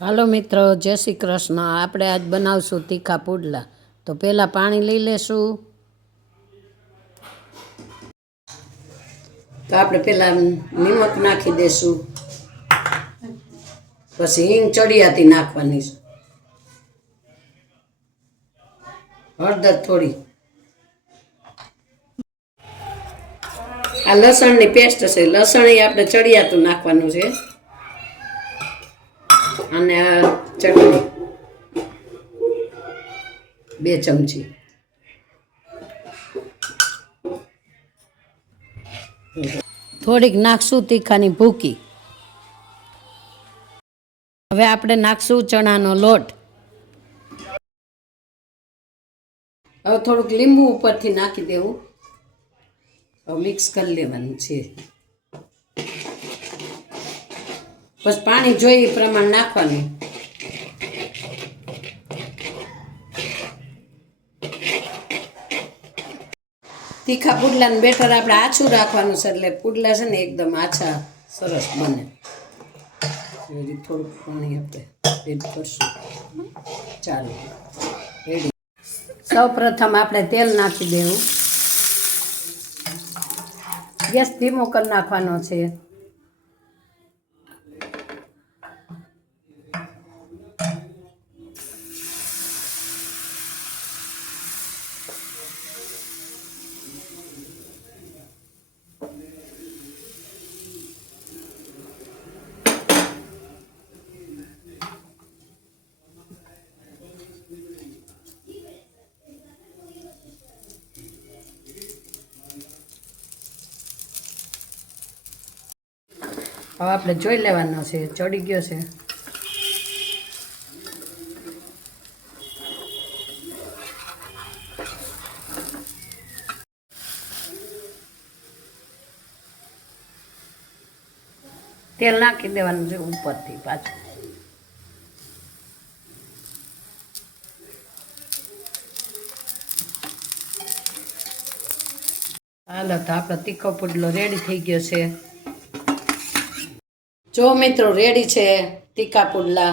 હાલો મિત્રો, જય શ્રી કૃષ્ણ। આપણે આજ બનાવશું તીખા પુડલા। તો પહેલાં પાણી લઈ લેશું। તો આપણે પહેલાં નિમક નાખી દેશું, પછી હિંગ ચડિયાતી નાખવાની છે, હળદર થોડી, આ લસણની પેસ્ટ છે, લસણ એ આપણે ચડિયાતું નાખવાનું છે, અને આ ચટણી 2 ચમચી, થોડીક નાખશું તીખાની ભૂકી। હવે આપણે નાખશું ચણાનો લોટ। હવે થોડુંક લીંબુ ઉપરથી નાખી દેવું। હવે મિક્સ કરી લેવાનું છે, બસ પાણી જોઈ એ પ્રમાણે નાખવાનું। તીખા પુડલાનું બેટર આપણે આછું રાખવાનું છે, એટલે પુડલા છે ને એકદમ આછા સરસ બને। થોડુંક પાણી આપણે એડ કરશું। ચાલો રેડી। સૌ પ્રથમ આપણે તેલ નાખી દેવું, ગેસ ધીમો કરી નાખવાનો છે। હવે આપણે જોઈ લેવાનો છે, ચડી ગયો છે। તેલ નાખી દેવાનું છે ઉપરથી પાછું। હાલો, તો આપણો તીખો પુડલો રેડી થઈ ગયો છે। જો મિત્રો, રેડી છે તીખા પુડલા।